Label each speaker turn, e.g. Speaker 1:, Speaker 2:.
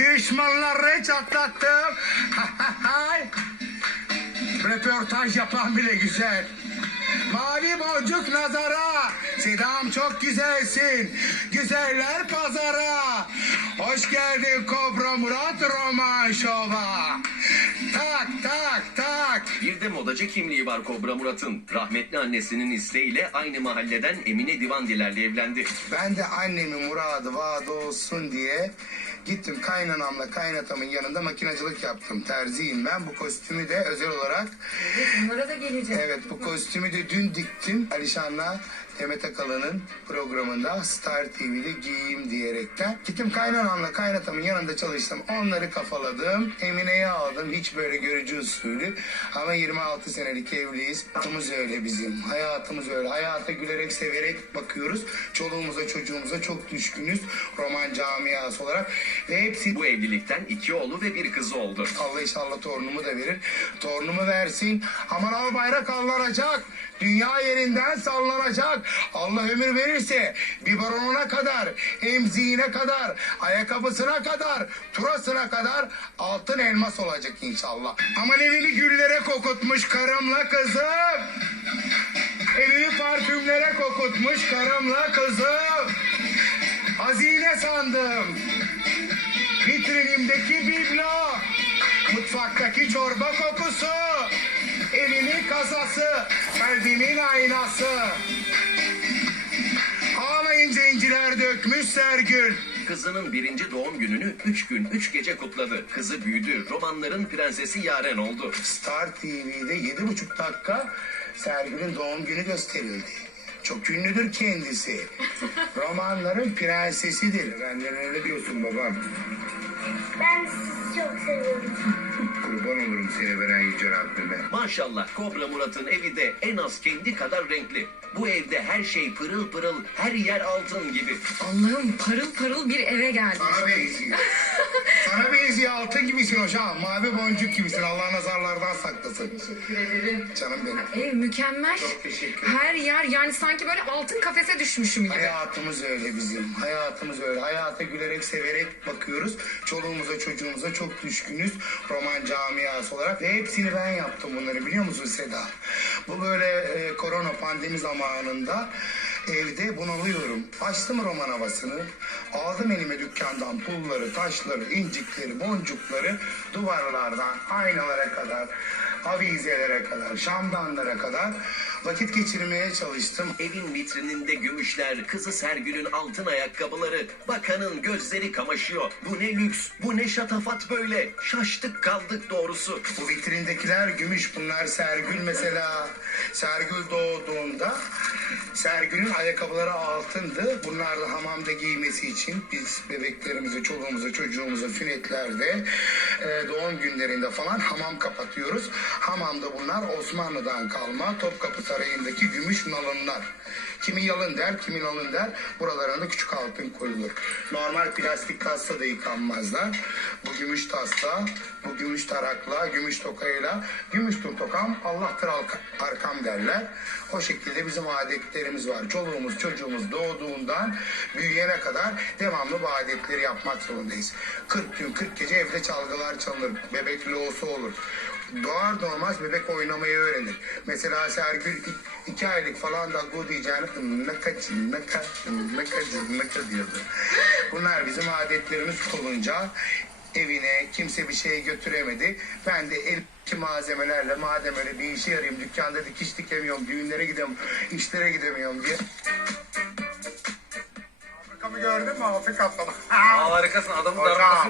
Speaker 1: Düşmanları çatlattım. Röportaj yapan bile güzel. Mavi boncuk nazara. Sedam çok güzelsin. Güzeller pazara. Hoş geldin Kobra Murat Roman Şov'a. Tak tak tak.
Speaker 2: Bir de modacı kimliği var Kobra Murat'ın. Rahmetli annesinin isteğiyle aynı mahalleden Emine Divandiler'le evlendi.
Speaker 1: Ben de annemi muradı vadı olsun diye gittim kaynanamla kaynatamın yanında makinacılık yaptım. Terziyim ben. Bu kostümü de özel olarak
Speaker 3: Bunlara da geleceğim.
Speaker 1: evet bu kostümü de dün diktim. Alişan'la Demet Akalın'ın programında Star TV'de giyeyim diyerekten. Gittim kaynanamla kaynatamın yanında çalıştım. Onları kafaladım. Emine'yi aldım. Hiç böyle görücü usulü. Ama 26 senelik evliyiz. Hayatımız öyle bizim. Hayatımız öyle. Hayata gülerek, severek bakıyoruz. Çoluğumuza, çocuğumuza çok düşkünüz. Roman camiası olarak. Ve hepsi
Speaker 2: Bu evlilikten iki oğlu ve bir kızı oldu.
Speaker 1: Allah inşallah torunumu da verir. Torunumu versin. Aman al bayrak allanacak. Dünya yerinden sallanacak. Allah ömür verirse biberonuna kadar, emziğine kadar, ayakkabısına kadar, turasına kadar altın elmas olacak inşallah. Aman evini güllere kokutmuş karımla kızım. Evini parfümlere kokutmuş karımla kızım. Hazine sandım. Vitrinimdeki biblo, mutfaktaki çorba kokusu, evimin kasası, kalbimin aynası. İnciler dökmüş Sergül.
Speaker 2: Kızının birinci doğum gününü üç gün üç gece kutladı. Kızı büyüdü. Romanların prensesi Yaren oldu.
Speaker 1: Star TV'de yedi buçuk dakika Sergül'ün doğum günü gösterildi. Çok ünlüdür kendisi. Romanların prensesidir. Benden öyle diyorsun babam.
Speaker 4: Ben sizi çok seviyorum.
Speaker 1: Kurban olurum seni veren yüce Rabbime.
Speaker 2: Maşallah Kobra Murat'ın evi de en az kendi kadar renkli. Bu evde her şey pırıl pırıl, her yer altın gibi.
Speaker 3: Allah'ım parıl parıl bir eve geldim.
Speaker 1: Sana benziyor. Altın gibisin hocam. Mavi boncuk gibisin. Allah nazarlardan saklasın.
Speaker 3: Teşekkür ederim.
Speaker 1: Canım benim.
Speaker 3: Ev mükemmel.
Speaker 1: Çok teşekkür ederim.
Speaker 3: Her yer yani sanki böyle altın kafese düşmüşüm gibi.
Speaker 1: Hayatımız öyle bizim. Hayatımız öyle. Hayata gülerek, severek bakıyoruz. Çoluğumuza, çocuğumuza çok düşkünüz. Roman camiası olarak. Ve hepsini ben yaptım bunları biliyor musun Seda? Bu böyle e, korona pandemi zamanında evde bunalıyorum. Açtım roman havasını. Aldım elime dükkandan pulları, taşları, incikleri, boncukları duvarlardan aynalara kadar, avizelere kadar, şamdanlara kadar vakit geçirmeye çalıştım.
Speaker 2: Evin vitrininde gümüşler, kızı Sergül'ün altın ayakkabıları, bakanın gözleri kamaşıyor. Bu ne lüks, bu ne şatafat böyle. Şaştık kaldık doğrusu.
Speaker 1: Bu vitrindekiler gümüş bunlar Sergül mesela. Sergül doğduğunda Sergül'ün ayakkabıları altındı. Bunlar da hamamda giymesi için biz bebeklerimize, çoluğumuza, çocuğumuza sünnetlerde e, doğum günlerinde falan hamam kapatıyoruz. Hamamda bunlar Osmanlı'dan kalma Topkapı Sarayı'ndaki gümüş nalınlar. Kimi yalın der, kimi nalın der. Buralarına da küçük altın koyulur. Normal plastik tasla da yıkanmazlar. Bu gümüş tasla, bu gümüş tarakla, gümüş tokayla, gümüş tokam Allah'tır arkam derler. O şekilde bizim adetlerimiz var. Çoluğumuz çocuğumuz doğduğundan büyüyene kadar devamlı bu adetleri yapmak zorundayız. 40 gün 40 gece evde çalgılar çalınır. Bebek loğusu olur. Doğar doğmaz bebek oynamayı öğrenir. Mesela Sergül iki, iki aylık falan da gu diyeceğini naka naka naka naka diyordu. Bunlar bizim adetlerimiz olunca evine kimse bir şey götüremedi. Ben de elimdeki malzemelerle madem öyle bir işe yarayayım dükkanda dikiş dikemiyorum, düğünlere gidemiyorum, işlere gidemiyorum diye. Afrika'mı gördün mü? Afrika falan.
Speaker 5: Harikasın adamın
Speaker 1: Hocam.
Speaker 5: darbukası